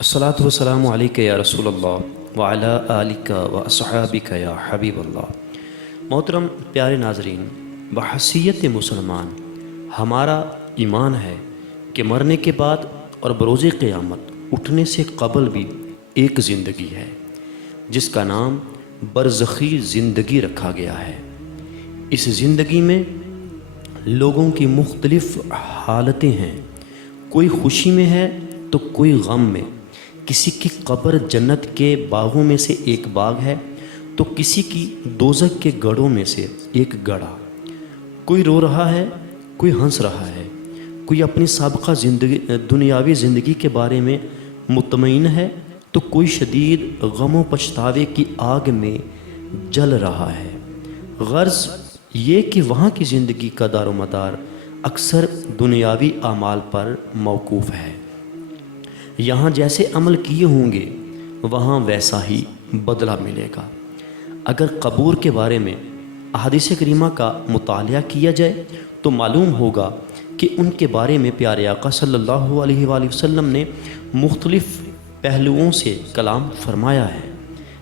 الصلاۃ والسلام علیک یا رسول اللہ وعلی آلک و اصحابک یا حبیب اللہ۔ محترم پیارے ناظرین، بحیثیت مسلمان ہمارا ایمان ہے کہ مرنے کے بعد اور بروز قیامت اٹھنے سے قبل بھی ایک زندگی ہے جس کا نام برزخی زندگی رکھا گیا ہے۔ اس زندگی میں لوگوں کی مختلف حالتیں ہیں، کوئی خوشی میں ہے تو کوئی غم میں، کسی کی قبر جنت کے باغوں میں سے ایک باغ ہے تو کسی کی دوزخ کے گڑھوں میں سے ایک گڑھا، کوئی رو رہا ہے کوئی ہنس رہا ہے، کوئی اپنی سابقہ دنیاوی زندگی کے بارے میں مطمئن ہے تو کوئی شدید غم و پچھتاوے کی آگ میں جل رہا ہے۔ غرض یہ کہ وہاں کی زندگی کا دار و مدار اکثر دنیاوی اعمال پر موقوف ہے۔ یہاں جیسے عمل کیے ہوں گے وہاں ویسا ہی بدلہ ملے گا۔ اگر قبور کے بارے میں احادیث کریمہ کا مطالعہ کیا جائے تو معلوم ہوگا کہ ان کے بارے میں پیارے آقا صلی اللہ علیہ وآلہ وسلم نے مختلف پہلوؤں سے کلام فرمایا ہے،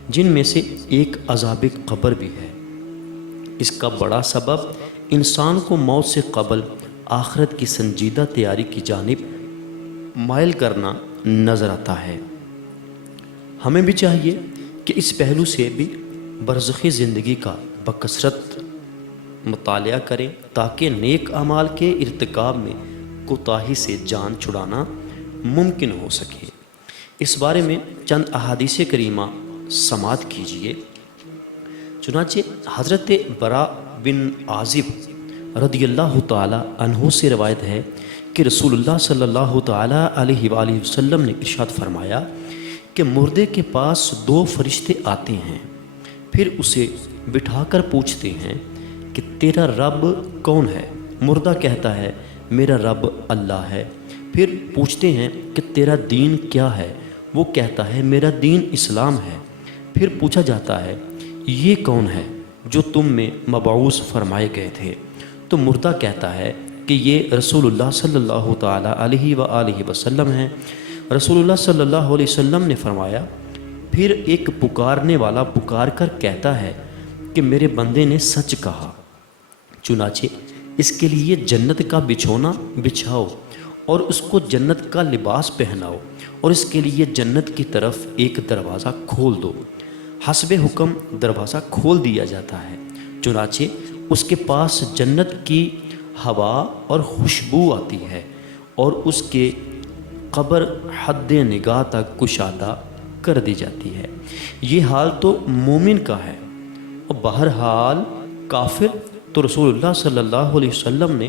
جن میں سے ایک عذاب قبر بھی ہے۔ اس کا بڑا سبب انسان کو موت سے قبل آخرت کی سنجیدہ تیاری کی جانب مائل کرنا نظر آتا ہے۔ ہمیں بھی چاہیے کہ اس پہلو سے بھی برزخی زندگی کا بکثرت مطالعہ کریں تاکہ نیک اعمال کے ارتکاب میں کوتاہی سے جان چھڑانا ممکن ہو سکے۔ اس بارے میں چند احادیث کریمہ سماعت کیجیے۔ چنانچہ حضرت براء بن عازب رضی اللہ تعالی عنہ سے روایت ہے کہ رسول اللہ صلی اللہ تعالی علیہ وآلہ وسلم نے ارشاد فرمایا کہ مردے کے پاس دو فرشتے آتے ہیں، پھر اسے بٹھا کر پوچھتے ہیں کہ تیرا رب کون ہے؟ مردہ کہتا ہے میرا رب اللہ ہے۔ پھر پوچھتے ہیں کہ تیرا دین کیا ہے؟ وہ کہتا ہے میرا دین اسلام ہے۔ پھر پوچھا جاتا ہے یہ کون ہے جو تم میں مبعوث فرمائے گئے تھے؟ تو مردہ کہتا ہے کہ یہ رسول اللہ صلی اللہ تعالی علیہ وآلہ وسلم ہیں۔ رسول اللہ صلی اللہ علیہ وسلم نے فرمایا پھر ایک پکارنے والا پکار کر کہتا ہے کہ میرے بندے نے سچ کہا، چنانچہ اس کے لیے جنت کا بچھونا بچھاؤ اور اس کو جنت کا لباس پہناؤ اور اس کے لیے جنت کی طرف ایک دروازہ کھول دو۔ حسب حکم دروازہ کھول دیا جاتا ہے، چنانچہ اس کے پاس جنت کی ہوا اور خوشبو آتی ہے اور اس کے قبر حد نگاہ تک کشادہ کر دی جاتی ہے۔ یہ حال تو مومن کا ہے، اور بہرحال کافر تو رسول اللہ صلی اللہ علیہ وسلم نے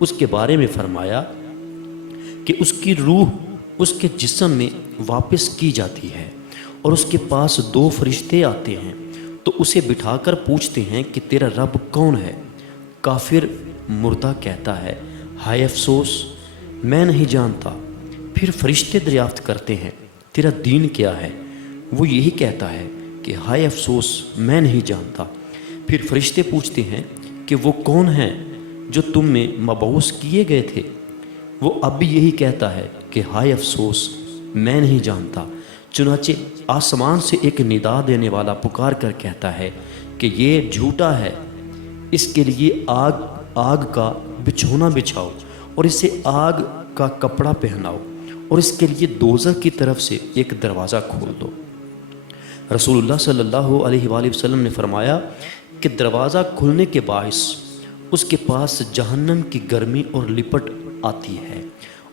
اس کے بارے میں فرمایا کہ اس کی روح اس کے جسم میں واپس کی جاتی ہے اور اس کے پاس دو فرشتے آتے ہیں تو اسے بٹھا کر پوچھتے ہیں کہ تیرا رب کون ہے؟ کافر مردہ کہتا ہے ہائے افسوس میں نہیں جانتا۔ پھر فرشتے دریافت کرتے ہیں تیرا دین کیا ہے؟ وہ یہی کہتا ہے کہ ہائے افسوس میں نہیں جانتا۔ پھر فرشتے پوچھتے ہیں کہ وہ کون ہیں جو تم میں مبعوث کیے گئے تھے؟ وہ اب بھی یہی کہتا ہے کہ ہائے افسوس میں نہیں جانتا۔ چنانچہ آسمان سے ایک ندا دینے والا پکار کر کہتا ہے کہ یہ جھوٹا ہے، اس کے لیے آگ کا بچھونا بچھاؤ اور اسے آگ کا کپڑا پہناؤ اور اس کے لیے دوزخ کی طرف سے ایک دروازہ کھول دو۔ رسول اللہ صلی اللہ علیہ وآلہ وسلم نے فرمایا کہ دروازہ کھلنے کے باعث اس کے پاس جہنم کی گرمی اور لپٹ آتی ہے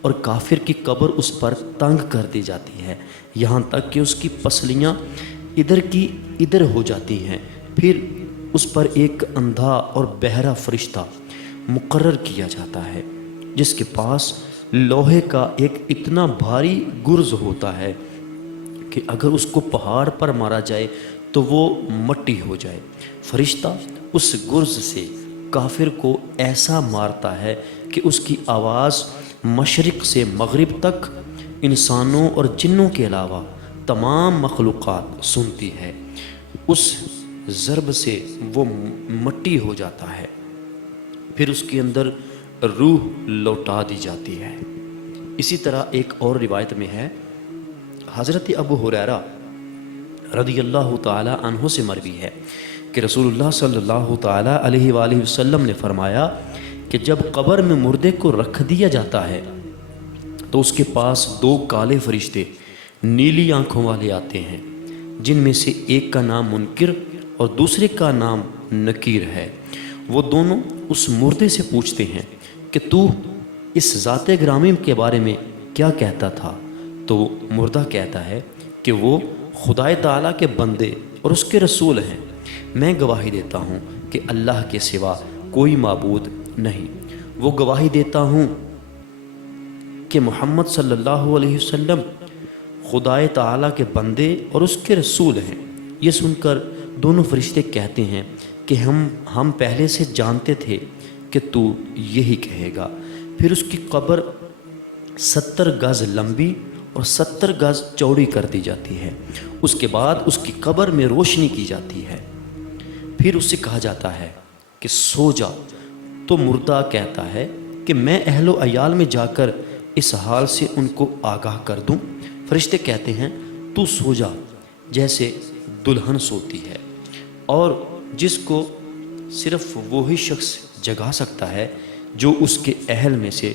اور کافر کی قبر اس پر تنگ کر دی جاتی ہے، یہاں تک کہ اس کی پسلیاں ادھر کی ادھر ہو جاتی ہیں۔ پھر اس پر ایک اندھا اور بہرا فرشتہ مقرر کیا جاتا ہے جس کے پاس لوہے کا ایک اتنا بھاری گرز ہوتا ہے کہ اگر اس کو پہاڑ پر مارا جائے تو وہ مٹی ہو جائے۔ فرشتہ اس گرز سے کافر کو ایسا مارتا ہے کہ اس کی آواز مشرق سے مغرب تک انسانوں اور جنوں کے علاوہ تمام مخلوقات سنتی ہے۔ اس ضرب سے وہ مٹی ہو جاتا ہے، پھر اس کے اندر روح لوٹا دی جاتی ہے۔ اسی طرح ایک اور روایت میں ہے حضرت ابو ہریرہ رضی اللہ تعالی عنہ سے مروی ہے کہ رسول اللہ صلی اللہ تعالی علیہ وآلہ وسلم نے فرمایا کہ جب قبر میں مردے کو رکھ دیا جاتا ہے تو اس کے پاس 2 کالے فرشتے نیلی آنکھوں والے آتے ہیں، جن میں سے ایک کا نام منکر اور دوسرے کا نام نکیر ہے۔ وہ دونوں اس مردے سے پوچھتے ہیں کہ تو اس ذات گرامی کے بارے میں کیا کہتا تھا؟ تو وہ مردہ کہتا ہے کہ وہ خدائے تعالیٰ کے بندے اور اس کے رسول ہیں۔ میں گواہی دیتا ہوں کہ اللہ کے سوا کوئی معبود نہیں۔ وہ گواہی دیتا ہوں کہ محمد صلی اللہ علیہ وسلم خدائے تعالیٰ کے بندے اور اس کے رسول ہیں۔ یہ سن کر دونوں فرشتے کہتے ہیں کہ ہم پہلے سے جانتے تھے کہ تو یہی کہے گا۔ پھر اس کی قبر 70 گز لمبی اور 70 گز چوڑی کر دی جاتی ہے۔ اس کے بعد اس کی قبر میں روشنی کی جاتی ہے۔ پھر اس سے کہا جاتا ہے کہ سو جا۔ تو مردہ کہتا ہے کہ میں اہل و عیال میں جا کر اس حال سے ان کو آگاہ کر دوں۔ فرشتے کہتے ہیں تو سو جا جیسے دلہن سوتی ہے، اور جس کو صرف وہی شخص جگا سکتا ہے جو اس کے اہل میں سے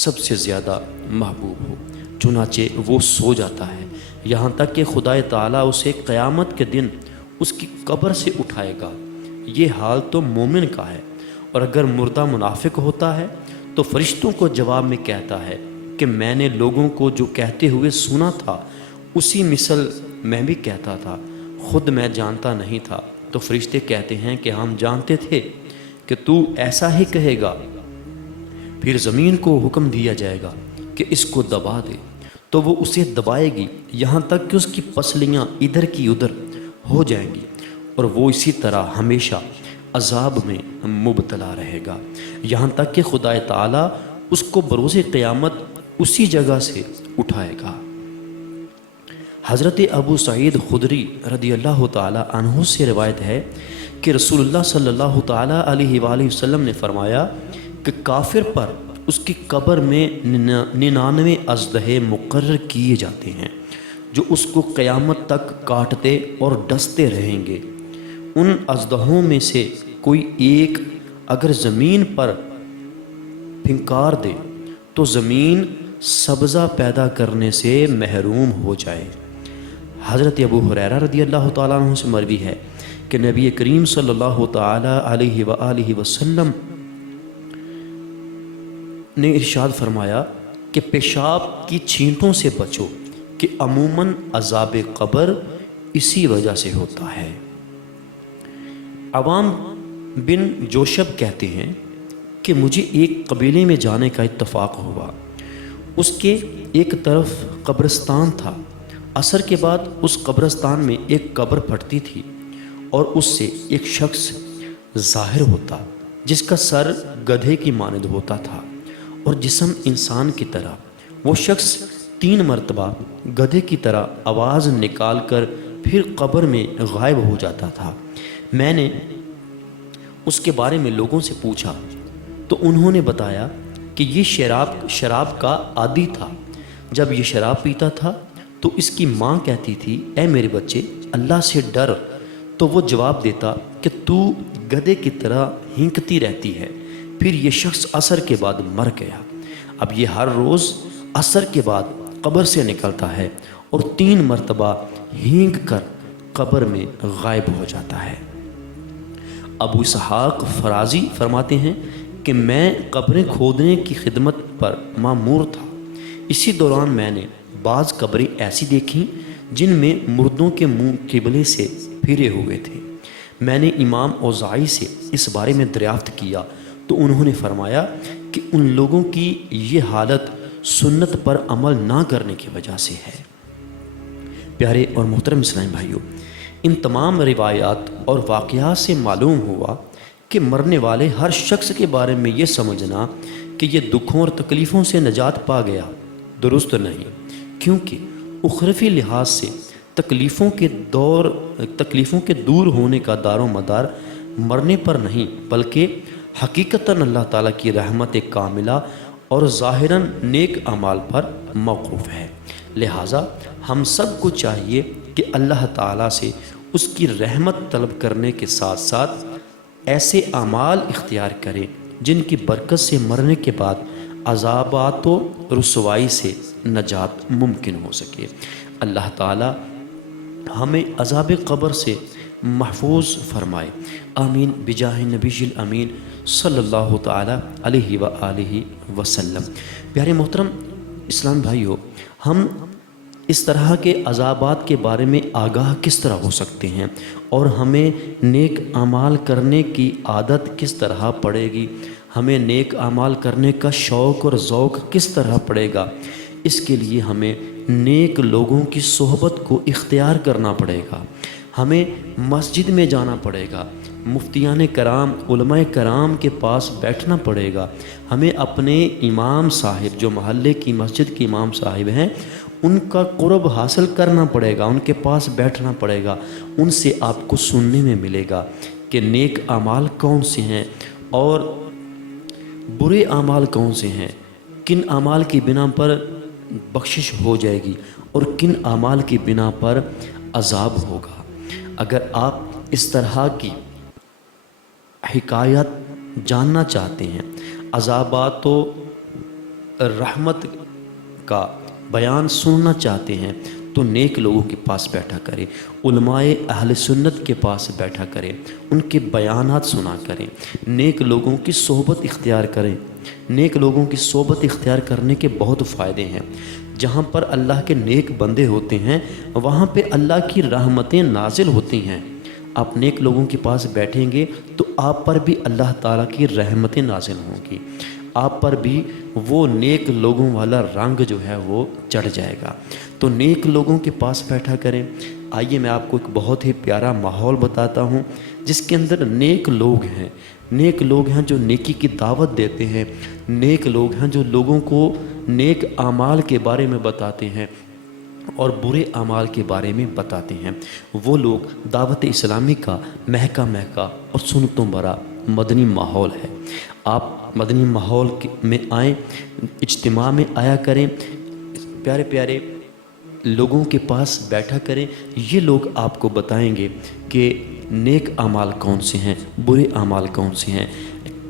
سب سے زیادہ محبوب ہو۔ چنانچہ وہ سو جاتا ہے یہاں تک کہ خدا تعالیٰ اسے قیامت کے دن اس کی قبر سے اٹھائے گا۔ یہ حال تو مومن کا ہے، اور اگر مردہ منافق ہوتا ہے تو فرشتوں کو جواب میں کہتا ہے کہ میں نے لوگوں کو جو کہتے ہوئے سنا تھا اسی مثل میں بھی کہتا تھا، خود میں جانتا نہیں تھا۔ تو فرشتے کہتے ہیں کہ ہم جانتے تھے کہ تو ایسا ہی کہے گا۔ پھر زمین کو حکم دیا جائے گا کہ اس کو دبا دے، تو وہ اسے دبائے گی یہاں تک کہ اس کی پسلیاں ادھر کی ادھر ہو جائیں گی، اور وہ اسی طرح ہمیشہ عذاب میں مبتلا رہے گا یہاں تک کہ خدا تعالیٰ اس کو بروز قیامت اسی جگہ سے اٹھائے گا۔ حضرت ابو سعید خدری رضی اللہ تعالی عنہ سے روایت ہے کہ رسول اللہ صلی اللہ تعالی علیہ وآلہ وسلم نے فرمایا کہ کافر پر اس کی قبر میں 99 اژدہے مقرر کیے جاتے ہیں جو اس کو قیامت تک کاٹتے اور ڈستے رہیں گے۔ ان اژدہوں میں سے کوئی ایک اگر زمین پر پھنکار دے تو زمین سبزہ پیدا کرنے سے محروم ہو جائے۔ حضرت ابو ہریرہ رضی اللہ تعالیٰ عنہ سے مروی ہے کہ نبی کریم صلی اللہ تعالیٰ علیہ وآلہ وسلم نے ارشاد فرمایا کہ پیشاب کی چھینٹوں سے بچو کہ عموماً عذاب قبر اسی وجہ سے ہوتا ہے۔ عوام بن جوشب کہتے ہیں کہ مجھے ایک قبیلے میں جانے کا اتفاق ہوا۔ اس کے ایک طرف قبرستان تھا۔ عصر کے بعد اس قبرستان میں ایک قبر پھٹتی تھی، اور اس سے ایک شخص ظاہر ہوتا جس کا سر گدھے کی مانند ہوتا تھا اور جسم انسان کی طرح۔ وہ شخص 3 مرتبہ گدھے کی طرح آواز نکال کر پھر قبر میں غائب ہو جاتا تھا۔ میں نے اس کے بارے میں لوگوں سے پوچھا تو انہوں نے بتایا کہ یہ شراب کا عادی تھا۔ جب یہ شراب پیتا تھا تو اس کی ماں کہتی تھی اے میرے بچے اللہ سے ڈر، تو وہ جواب دیتا کہ تو گدھے کی طرح ہینکتی رہتی ہے۔ پھر یہ شخص عصر کے بعد مر گیا۔ اب یہ ہر روز عصر کے بعد قبر سے نکلتا ہے اور 3 مرتبہ ہینک کر قبر میں غائب ہو جاتا ہے۔ ابو اسحاق فرازی فرماتے ہیں کہ میں قبریں کھودنے کی خدمت پر مامور تھا۔ اسی دوران میں نے بعض قبریں ایسی دیکھیں جن میں مردوں کے منہ قبلے سے پھرے ہوئے تھے۔ میں نے امام اوزاعی سے اس بارے میں دریافت کیا تو انہوں نے فرمایا کہ ان لوگوں کی یہ حالت سنت پر عمل نہ کرنے کی وجہ سے ہے۔ پیارے اور محترم اسلامی بھائیوں، ان تمام روایات اور واقعات سے معلوم ہوا کہ مرنے والے ہر شخص کے بارے میں یہ سمجھنا کہ یہ دکھوں اور تکلیفوں سے نجات پا گیا درست نہیں، کیونکہ اخروی لحاظ سے تکلیفوں کے دور ہونے کا دار و مدار مرنے پر نہیں بلکہ حقیقتاً اللہ تعالیٰ کی رحمت کاملہ اور ظاہراً نیک اعمال پر موقوف ہے۔ لہٰذا ہم سب کو چاہیے کہ اللہ تعالیٰ سے اس کی رحمت طلب کرنے کے ساتھ ساتھ ایسے اعمال اختیار کریں جن کی برکت سے مرنے کے بعد عذابات و رسوائی سے نجات ممکن ہو سکے۔ اللہ تعالیٰ ہمیں عذاب قبر سے محفوظ فرمائے، آمین بجاہ نبی الامین صلی اللہ تعالیٰ علیہ وآلہ وسلم۔ پیارے محترم اسلام بھائیو، ہم اس طرح کے عذابات کے بارے میں آگاہ کس طرح ہو سکتے ہیں اور ہمیں نیک اعمال کرنے کی عادت کس طرح پڑے گی، ہمیں نیک اعمال کرنے کا شوق اور ذوق کس طرح پڑے گا؟ اس کے لیے ہمیں نیک لوگوں کی صحبت کو اختیار کرنا پڑے گا، ہمیں مسجد میں جانا پڑے گا، مفتیان کرام علماء کرام کے پاس بیٹھنا پڑے گا، ہمیں اپنے امام صاحب جو محلے کی مسجد کے امام صاحب ہیں ان کا قرب حاصل کرنا پڑے گا، ان کے پاس بیٹھنا پڑے گا، ان سے آپ کو سننے میں ملے گا کہ نیک اعمال کون سے ہیں اور برے اعمال کون سے ہیں، کن اعمال کی بنا پر بخشش ہو جائے گی اور کن اعمال کی بنا پر عذاب ہوگا۔ اگر آپ اس طرح کی حکایت جاننا چاہتے ہیں، عذابات و رحمت کا بیان سننا چاہتے ہیں، تو نیک لوگوں کے پاس بیٹھا کریں، علماء اہل سنت کے پاس بیٹھا کریں، ان کے بیانات سنا کریں، نیک لوگوں کی صحبت اختیار کریں۔ نیک لوگوں کی صحبت اختیار کرنے کے بہت فائدے ہیں۔ جہاں پر اللہ کے نیک بندے ہوتے ہیں وہاں پہ اللہ کی رحمتیں نازل ہوتی ہیں۔ آپ نیک لوگوں کے پاس بیٹھیں گے تو آپ پر بھی اللہ تعالیٰ کی رحمتیں نازل ہوں گی، آپ پر بھی وہ نیک لوگوں والا رنگ جو ہے وہ چڑھ جائے گا۔ تو نیک لوگوں کے پاس بیٹھا کریں۔ آئیے میں آپ کو ایک بہت ہی پیارا ماحول بتاتا ہوں جس کے اندر نیک لوگ ہیں، نیک لوگ ہیں جو نیکی کی دعوت دیتے ہیں، نیک لوگ ہیں جو لوگوں کو نیک اعمال کے بارے میں بتاتے ہیں اور برے اعمال کے بارے میں بتاتے ہیں۔ وہ لوگ دعوت اسلامی کا مہکا مہکا اور سنتوں بھرا مدنی ماحول ہے۔ آپ مدنی ماحول میں آئیں، اجتماع میں آیا کریں، پیارے پیارے لوگوں کے پاس بیٹھا کریں۔ یہ لوگ آپ کو بتائیں گے کہ نیک اعمال کون سے ہیں، برے اعمال کون سے ہیں،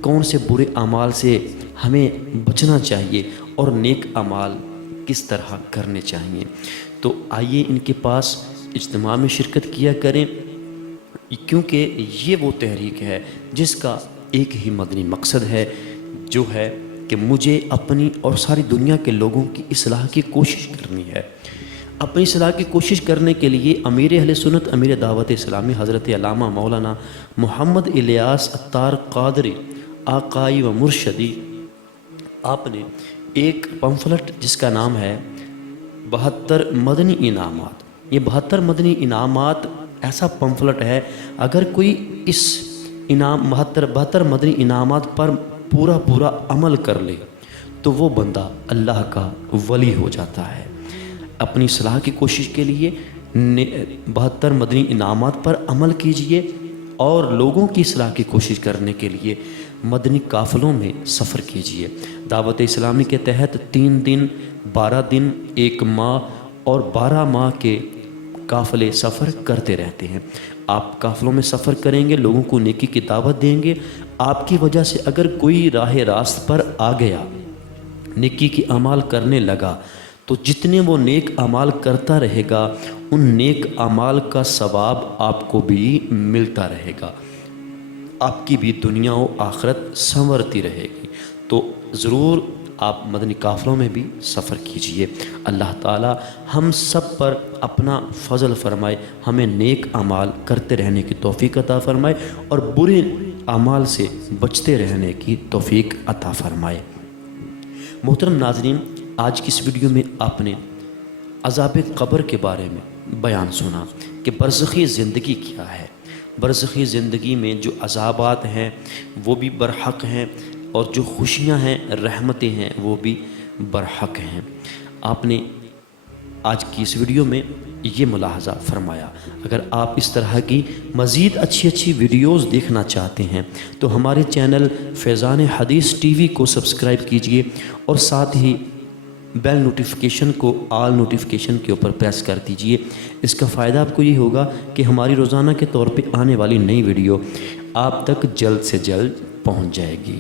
کون سے برے اعمال سے ہمیں بچنا چاہیے اور نیک اعمال کس طرح کرنے چاہیے۔ تو آئیے ان کے پاس اجتماع میں شرکت کیا کریں، کیونکہ یہ وہ تحریک ہے جس کا ایک ہی مدنی مقصد ہے، جو ہے کہ مجھے اپنی اور ساری دنیا کے لوگوں کی اصلاح کی کوشش کرنی ہے۔ اپنی اصلاح کی کوشش کرنے کے لیے امیر اہل سنت، امیر دعوت اسلامی حضرت علامہ مولانا محمد الیاس عطار قادری آقائی و مرشدی، آپ نے ایک پمفلٹ جس کا نام ہے 72 مدنی انعامات۔ یہ 72 مدنی انعامات ایسا پمفلٹ ہے، اگر کوئی اس 72 مدنی انعامات پر پورا عمل کر لے تو وہ بندہ اللہ کا ولی ہو جاتا ہے۔ اپنی اصلاح کی کوشش کے لیے 72 مدنی انعامات پر عمل کیجئے اور لوگوں کی اصلاح کی کوشش کرنے کے لیے مدنی قافلوں میں سفر کیجئے۔ دعوت اسلامی کے تحت 3 دن، 12 دن، 1 ماہ اور 12 ماہ کے قافلے سفر کرتے رہتے ہیں۔ آپ قافلوں میں سفر کریں گے، لوگوں کو نیکی کی دعوت دیں گے۔ آپ کی وجہ سے اگر کوئی راہ راست پر آ گیا، نیکی کی اعمال کرنے لگا، تو جتنے وہ نیک اعمال کرتا رہے گا ان نیک اعمال کا ثواب آپ کو بھی ملتا رہے گا، آپ کی بھی دنیا و آخرت سنورتی رہے گی۔ تو ضرور آپ مدنی قافلوں میں بھی سفر کیجئے۔ اللہ تعالی ہم سب پر اپنا فضل فرمائے، ہمیں نیک اعمال کرتے رہنے کی توفیق عطا فرمائے اور برے اعمال سے بچتے رہنے کی توفیق عطا فرمائے۔ محترم ناظرین، آج کی اس ویڈیو میں آپ نے عذاب قبر کے بارے میں بیان سنا کہ برزخی زندگی کیا ہے۔ برزخی زندگی میں جو عذابات ہیں وہ بھی برحق ہیں اور جو خوشیاں ہیں، رحمتیں ہیں، وہ بھی برحق ہیں۔ آپ نے آج کی اس ویڈیو میں یہ ملاحظہ فرمایا۔ اگر آپ اس طرح کی مزید اچھی ویڈیوز دیکھنا چاہتے ہیں تو ہمارے چینل فیضان حدیث ٹی وی کو سبسکرائب کیجئے اور ساتھ ہی بیل نوٹیفیکیشن کو آل نوٹیفیکیشن کے اوپر پریس کر دیجئے۔ اس کا فائدہ آپ کو یہ ہوگا کہ ہماری روزانہ کے طور پہ آنے والی نئی ویڈیو آپ تک جلد سے جلد پہنچ جائے گی۔